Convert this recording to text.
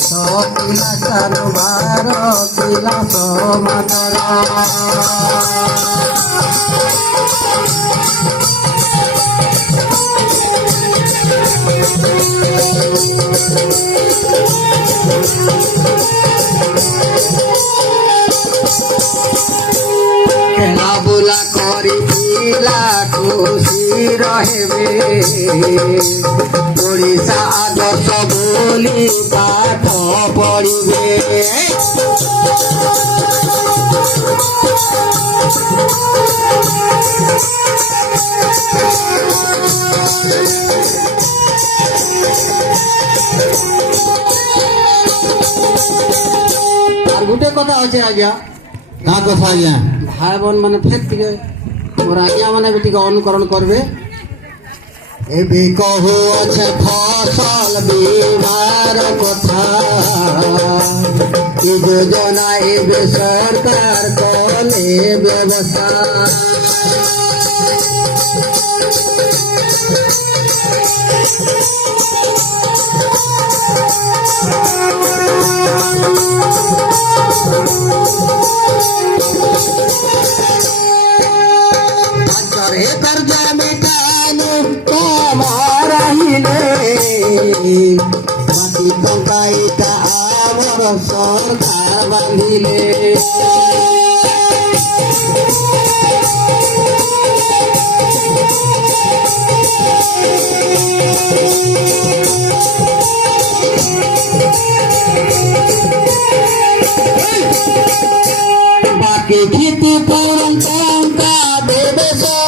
Sokila sarubaro kila somadara. Kela bula kori kila খুশি রহেবে ওড়িশা আদর্শ বলি পাঠ পড়িবে আর গোটে কথা আছে আজ্ঞা কা কথা আজ্ঞা ভাই বোন মানে ফের থেকে মোর আজ্ঞা মানে টিকে অনুকরণ করবে এবে কহু আছে ফসল বিমার কথা কি যোজনা এবে সরকার কলে ব্যবস্থা বাকি টঙ্কা এটা আমার সরকার বাঁধিলে বাকি ক্ষতিপূরণ